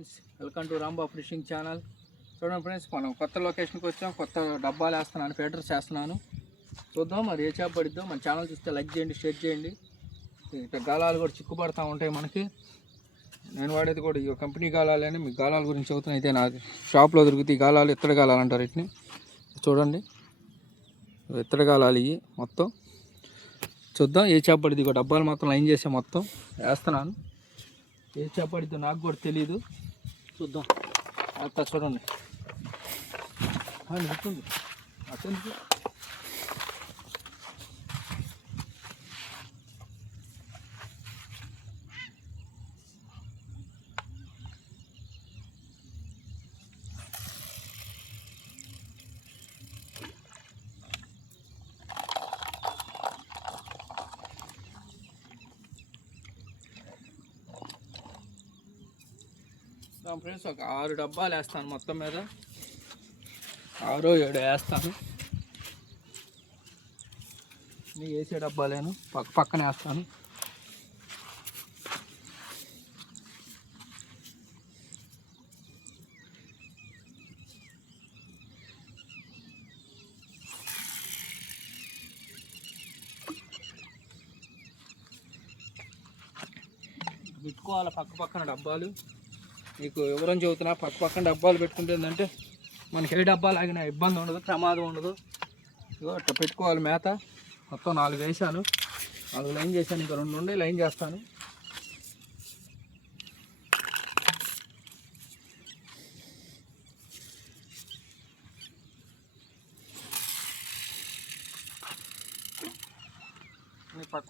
Friends, welcome to రాంబా fishing channel. చూడండి friends, మనం కొత్త లొకేషన్కి వచ్చాం. కొత్త డబ్బాలు వేస్తున్నాను, ఫీడర్స్ చేస్తున్నాను. చూద్దాం మరి ఏ చేప పడిద్దాం. మన ఛానల్ చూస్తే లైక్ చేయండి, షేర్ చేయండి. ఇట్లా గాలాలు కూడా చిక్కుపడతా ఉంటాయి మనకి. నేను వాడేది కూడా ఈ కంపెనీ గాలాలని. మీకు గాలాల గురించి చెబుతున్నా. అయితే నా షాప్లో దొరుకుతాయి ఈ గాలాలు, ఇత్తడి గాలాలు అంటారు వీటిని. చూడండి, ఇత్తడి గాలాలు ఇవి మొత్తం. చూద్దాం ఏ చేప పడిద్ది. ఇక డబ్బాలు మొత్తం లైన్ చేసే మొత్తం వేస్తున్నాను. ఏ చేప పడిద్దో నాకు కూడా తెలీదు. చూద్దాం. అంతా చూడండి గుర్తుంది అతనికి. ఫ్రెండ్స్, ఒక 6 డబ్బాలు వేస్తాను మొత్తం మీద. 6 7 వేస్తాను. నీకు వేసే డబ్బాలేను పక్కన వేస్తాను. పెట్టుకోవాలి పక్కన డబ్బాలు. మీకు వివరం చెబుతున్నా. పక్కన డబ్బాలు పెట్టుకుంటే ఏంటంటే మనకి ఏ డబ్బాలు ఆగినా ఇబ్బంది ఉండదు, ప్రమాదం ఉండదు. ఇగో అట్లా పెట్టుకోవాలి. మేత మొత్తం 4 వేసాను, 4 లైన్ చేశాను. ఇంకా 2 ఉండి లైన్ చేస్తాను.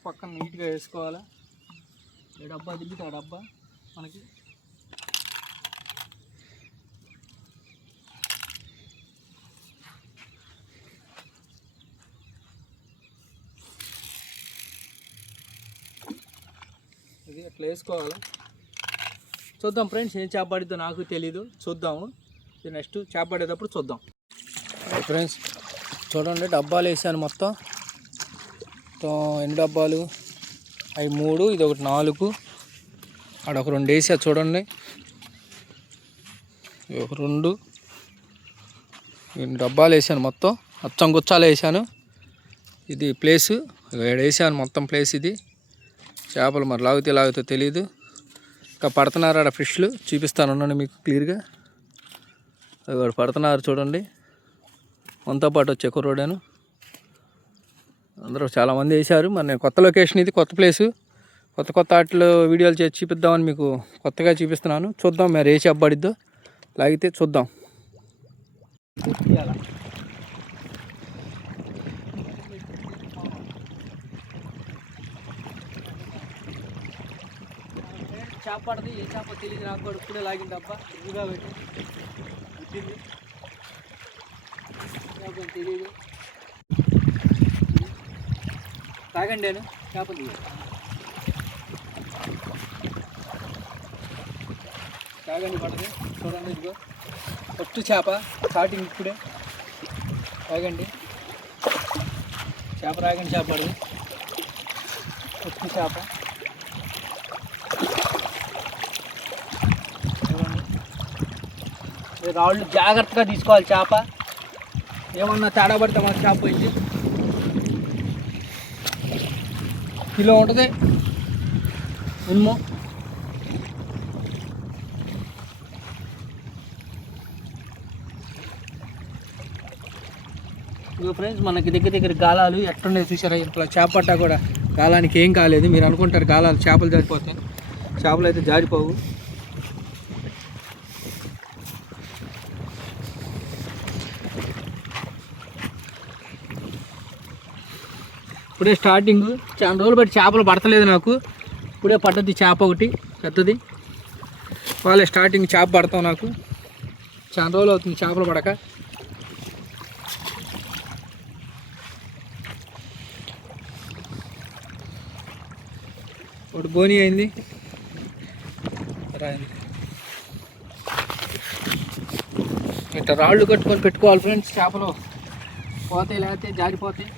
పక్కన నీట్గా వేసుకోవాలి. ఏ డబ్బా దిగితే ఆ డబ్బా మనకి. ఇది అట్లా వేసుకోవాలి. చూద్దాం ఫ్రెండ్స్, ఏం చేప పడిద్దో నాకు తెలీదు. చూద్దాము. ఇది నెక్స్ట్ చేప పడేటప్పుడు చూద్దాం. ఫ్రెండ్స్ చూడండి, డబ్బాలు వేసాను మొత్తం. ఎన్ని డబ్బాలు? అవి 3, ఇది ఒకటి 4, అక్కడ ఒక 2 వేసా. చూడండి, ఒక 2 డబ్బాలు వేసాను మొత్తం. అచ్చం గుచ్చాలు వేసాను. ఇది ప్లేసు 7 వేసాను మొత్తం ప్లేస్. ఇది చేపలు మరి లాగితే తెలియదు. ఇంకా పడుతున్నారు ఆడ ఫిష్లు. చూపిస్తాను ఉన్నాను మీకు క్లియర్గా. అక్కడ పడుతున్నారు చూడండి. మనతో పాటు వచ్చే కుర్రోడాను. అందరూ చాలామంది వేశారు. మరి నేను కొత్త లొకేషన్, ఇది కొత్త ప్లేసు. కొత్త ఆటలు వీడియోలు చేసి చూపిద్దామని మీకు కొత్తగా చూపిస్తున్నాను. చూద్దాం మరి ఏ చేప పడిద్దో. లాగితే చూద్దాం. చేప పడది, ఏ చేప తెలియదు నాకు కూడా. ఇప్పుడే లాగిన డబ్బా ఇదిగా పెట్టి పుట్టింది. తెలియదు. తాగండి నేను చేప తాగండి పడది. చూడండి, ఇదిగో ఫస్ట్ చేప స్టార్టింగ్ ఇప్పుడే. తాగండి చేప, రాగండి చేప పడది. ఫస్ట్ చేప రాళ్ళు జాగ్రత్తగా తీసుకోవాలి. చేప ఏమన్నా తేడా పడితే మన చేప పోయింది. కిలో ఉంటుంది మినిమం. ఇదిగో ఫ్రెండ్స్, మనకి దగ్గర గాలాలు ఎట్లున్నాయి చూసారా. ఇట్లా చేప పట్టా కూడా గాలానికి ఏం కాలేదు. మీరు అనుకుంటారు గాలాలు చేపలు జారిపోతాయి. చేపలు అయితే జారిపోవు. ఇప్పుడే స్టార్టింగ్. చాలా రోజులు బట్టి చేపలు పడతలేదు నాకు. ఇప్పుడే పడ్డది చేప ఒకటి పెద్దది. వాళ్ళే స్టార్టింగ్ చేప పడతాం. నాకు చాలా రోజులు అవుతుంది చేపలు పడక. ఒకటి బోని అయింది. ఇట్లా రాళ్ళు కట్టుకొని పెట్టుకోవాలి ఫ్రెండ్స్. చేపలు పోతాయి, లేకపోతే జారిపోతాయి.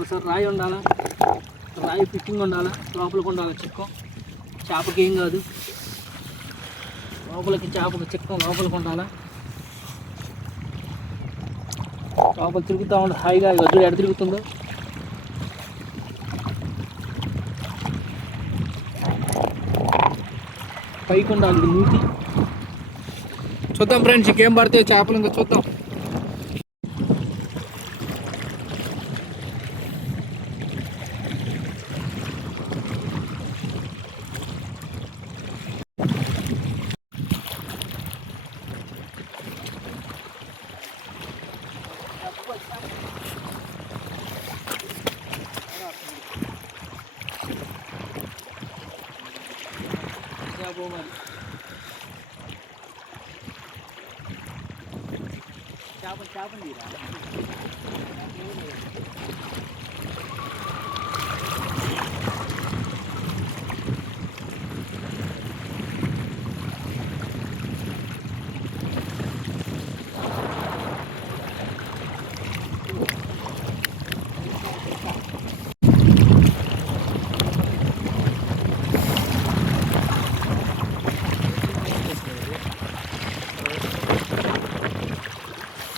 ఒకసారి రాయి ఉండాలా, రాయి ఫిట్టింగ్ ఉండాలా, లోపలికి ఉండాలి చిక్కం. చేపకి ఏం కాదు. లోపలికి చేపకు చిక్కం లోపలికి ఉండాలా. లోపల తిరుగుతూ ఉంటుంది హాయిగా. వద్దు ఎడ తిరుగుతుందో పైకి ఉండాలి నీటి. చూద్దాం ఫ్రెండ్స్ ఇంకేం పడితే చేపలు ఇంకా చూద్దాం. చేపలు తీరా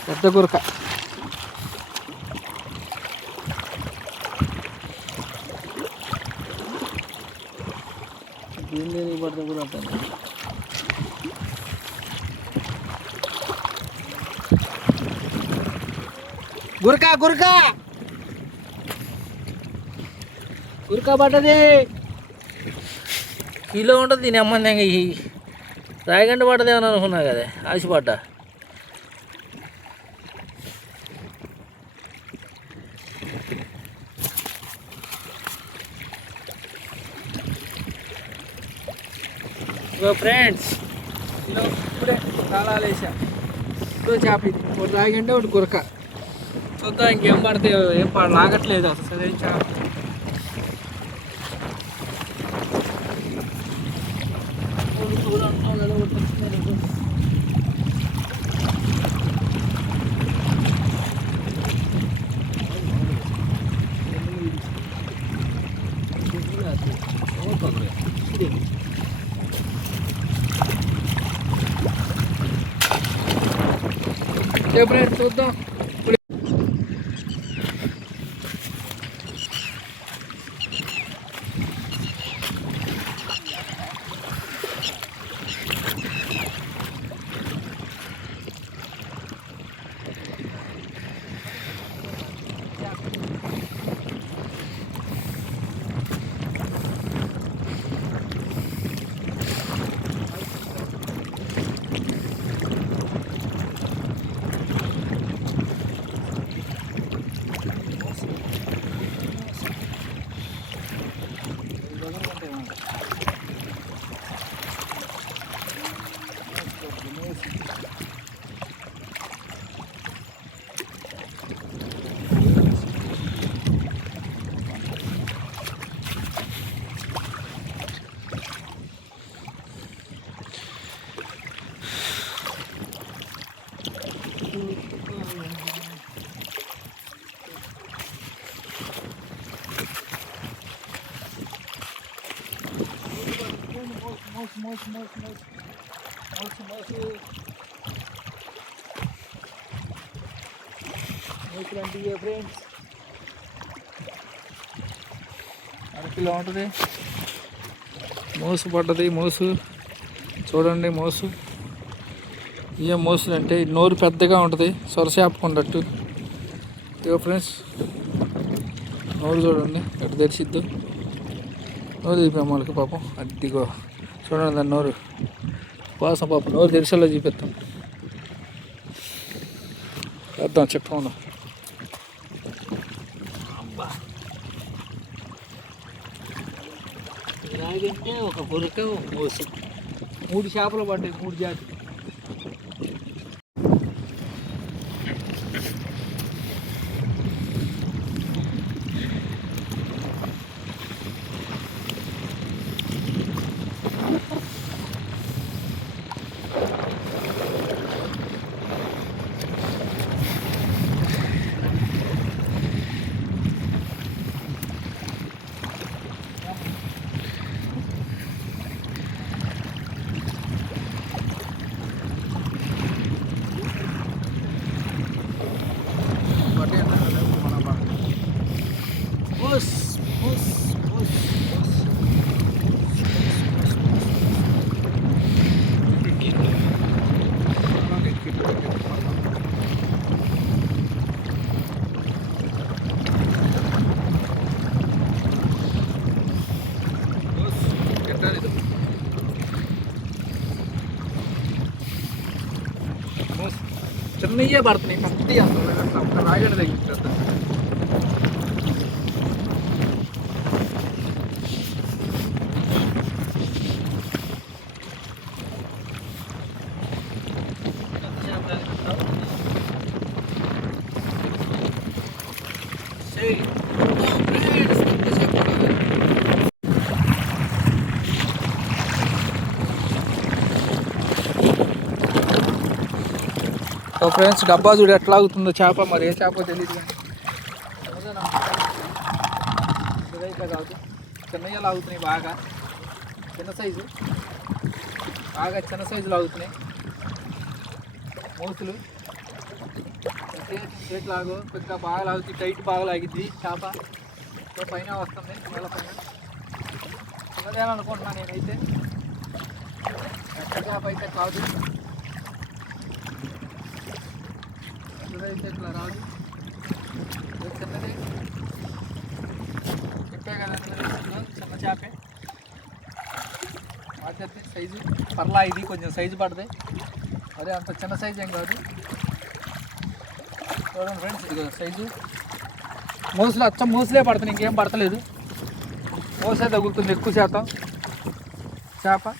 పెద్ద గురక. దీన్ని పడితే కూడా అర్థం. గురక గురక గురక పడ్డది. కిలో ఉంటుంది దీని అమ్మంది. ఈ రాయగంట పడ్డదేమని అనుకున్నా కదా, ఆశపడ్డా. ఫ్రెండ్స్ ఇప్పుడే కాలాలు వేసా. ఇప్పుడు చేప ఇది ఒకటి రాగంటే ఒకటి గురక. చూద్దాం ఇంకేం పడితే. ఏం లాగట్లేదు అసలు సరే చేప. ఫ్రెండ్స్ చూద్దాం. ఫ్రెండ్స్ అరకిలో ఉంటుంది. మోసు పడ్డది. మోసు చూడండి. మోసు ఇవే మోసులు అంటే నోరు పెద్దగా ఉంటుంది, సొరచేపకున్నట్టు. ఇదిగో ఫ్రెండ్స్ నోరు చూడండి ఎటు తెరిచిద్దు. నోరు చూపాము వాళ్ళకి పాపం. అదిగో చూడండి దాని నోరు కోసం పాపం. నోరు తెరిచేలా చూపిస్తాం. వేద్దాం చెప్పుకోండి. రాగంటే ఒక గురక ఒక మోసు 3 చేపలు పడ్డాయి. 3 జాతి. చిన్నయ్యే పడుతున్నాయి, పెద్దవి అసలు రాగడి తగ్గింది. సో ఫ్రెండ్స్, డబ్బా చూడు ఎట్లా అవుతుందో చేప. మరి ఏ చేప తెలియదు కానీ ఇదైతే కాదు, చిన్నయ్య లాగుతున్నాయి బాగా. చిన్న సైజు, బాగా చిన్న సైజులో అవుతున్నాయి మూతులు. చేతి లాగు కొద్దిగా బాగా లాగుతుంది, టైట్ బాగా లాగిద్ది చేప. సో పైన వస్తుంది, నెల పైన చిన్నదేననుకుంటున్నాను నేనైతే. పెద్ద చేప అయితే కాదు, అయితే ఇట్లా రాదు, చిన్నది. చెప్పే కదా చిన్న చేపే, మాట్లాడితే సైజు పర్లా. ఇది కొంచెం సైజు పడుతుంది, అదే అంత చిన్న సైజు ఏం కాదు. చూడండి ఫ్రెండ్స్, ఇది సైజు. మోసులు అచ్చం మోసులే పడుతుంది, ఇంకేం పడతలేదు. మోసే తగులుతుంది ఎక్కువ శాతం చేప,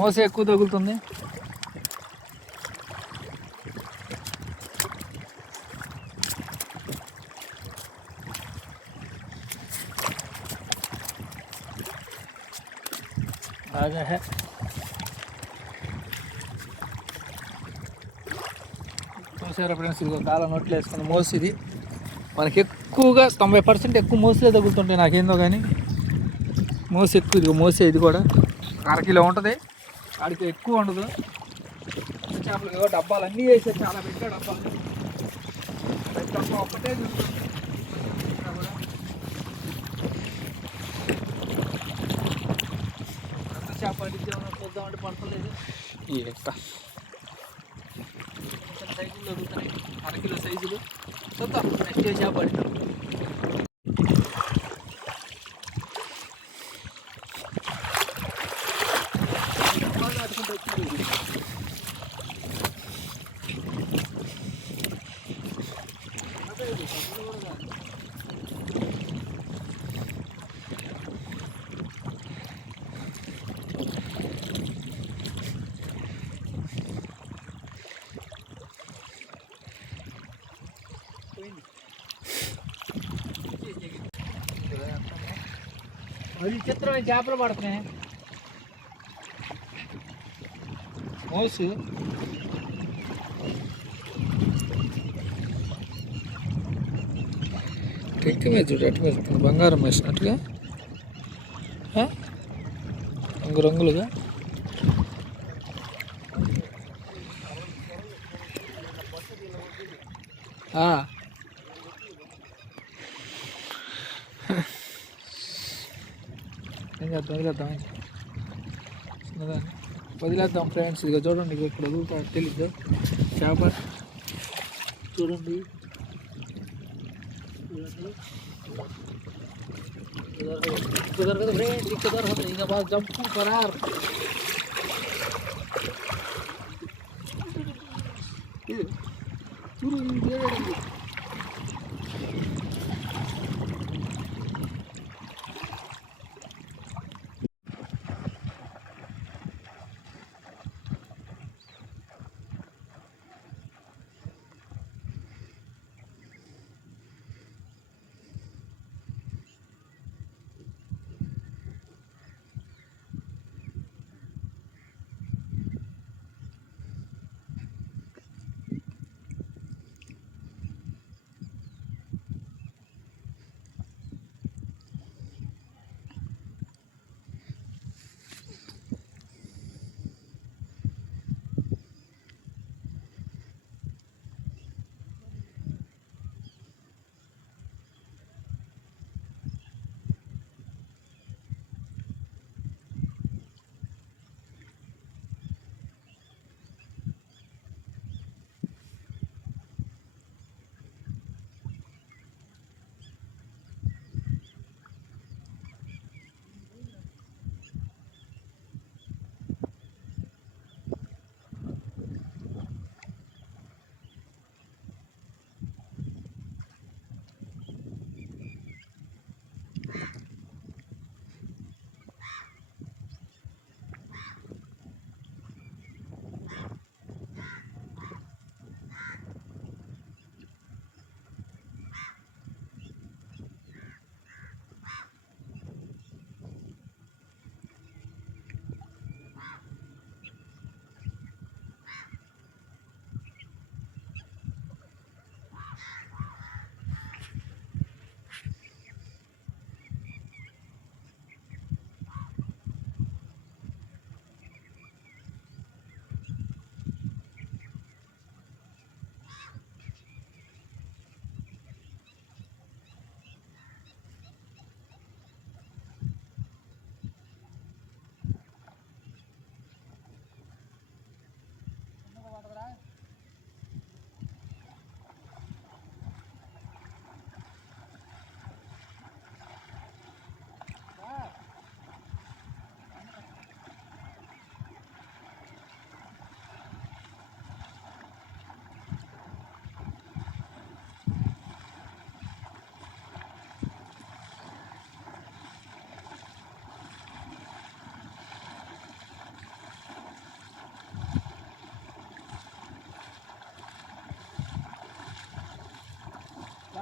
మోసే ఎక్కువ తగులుతుంది. బాగా చూసారా ఫ్రెండ్స్, ఇది కాలం నోట్లు వేసుకుని మోసు. ఇది మనకి ఎక్కువగా 90% ఎక్కువ మోసలే తగులుతుంటాయి నాకేందో కానీ. మోసు ఎక్కువ, ఇది మోసే. ఇది కూడా 1/2 కిలో ఉంటుంది, వాడికి ఎక్కువ ఉండదు. చేపలు డబ్బాలు అన్నీ వేసారు, చాలా పెద్ద డబ్బాలు. డబ్బా ఒక్కటే చేప అడిద్దామని చూద్దామంటే పడతలేదు. ఈ సైజులు దొరుకుతున్నాయి, 1/2 కిలో సైజులు. చూద్దాం నెక్స్ట్ చేప పడిద్దాం. విచిత్రమైన చేపలు పడుతున్నాయి. మోసు టెక్కి మీద చూడు ఎట్టు వెళ్తుంది, బంగారం వేసినట్టుగా రంగులుగా. ఏం చేద్దాం, వదిలేద్దాం, చిన్నదాన్ని వదిలేద్దాం ఫ్రెండ్స్. ఇక చూడండి, ఇక ఇక్కడ వదులుతా తెలీదు చేప. చూడండి కుదరదు ఫ్రెండ్స్, ఇక్కడ దొరకదు. ఇక బాగా జంపు ఖరారు. చూడండి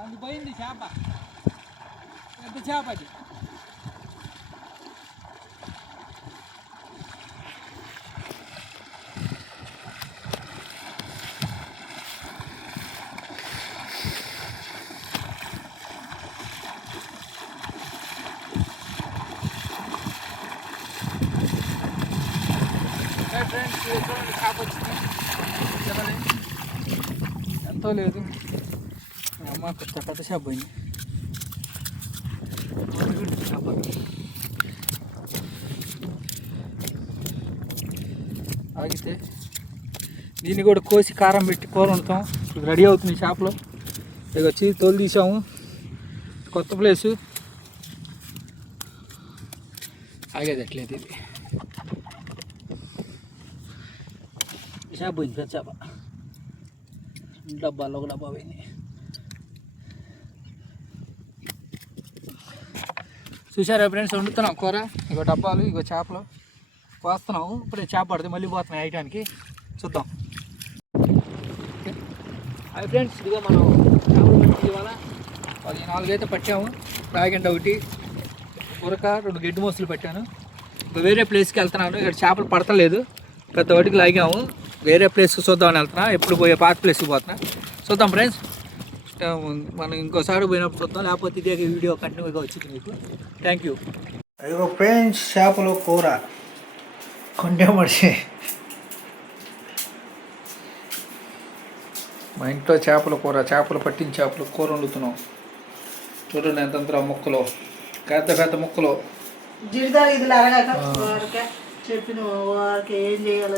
అది పోయింది చేప, పెద్ద చేప అది. ఫ్రెండ్స్ చేప వచ్చింది, ఎంతో లేదు అమ్మ, పెద్ద చేప పోయింది. చేప ఆగితే దీన్ని కూడా కోసి కారం పెట్టి కూర వండుతాం. ఇప్పుడు రెడీ అవుతుంది చేపలు. ఇక వచ్చి తోలు తీసాము, కొత్త ప్లేసు, ఆగేది ఎట్లేదు. ఇది చేప పోయింది, పెద్ద చేప. డబ్బాలో ఒక డబ్బా పోయింది. చూసారా ఫ్రెండ్స్, వండుతున్నాం కూర. ఇగో డబ్బాలు, ఇగో చేపలు కోస్తున్నాము. ఇప్పుడే చేప పడితే మళ్ళీ పోతున్నాయి వేయటానికి. చూద్దాం. అవి ఫ్రెండ్స్, ఇదిగో మనం చేపలు పట్టి ఇవాళ 14 అయితే పట్టాము. రాగంట ఒకటి, ఉరక, 2 గడ్డి మోసలు పెట్టాను. ఇంకా వేరే ప్లేస్కి వెళ్తున్నాను. ఇక్కడ చేపలు పడతలేదు, పెద్ద వాటికి లాగాము. వేరే ప్లేస్కి చూద్దామని వెళ్తున్నా. ఎప్పుడు పోయే పాత ప్లేస్కి పోతున్నా. చూద్దాం ఫ్రెండ్స్, మనం ఇంకోసారి పోయినప్పుడు చూద్దాం, లేకపోతే ఇదే వీడియో కంటిన్యూగా వచ్చింది మీకు. Thank you. అయ్యో ఫ్రెండ్స్, చేపలు కూర కొండే మడిచి. మా ఇంట్లో చేపల కూర, చేపలు పట్టిన చేపలు కూర వండుతున్నాం. చూడండి ఎంతంత ముక్కలు, పెద్ద పెద్ద ముక్కలు. జీడిదాలు ఇది అరగాక చెప్పిన వారికి ఏం చేయాలో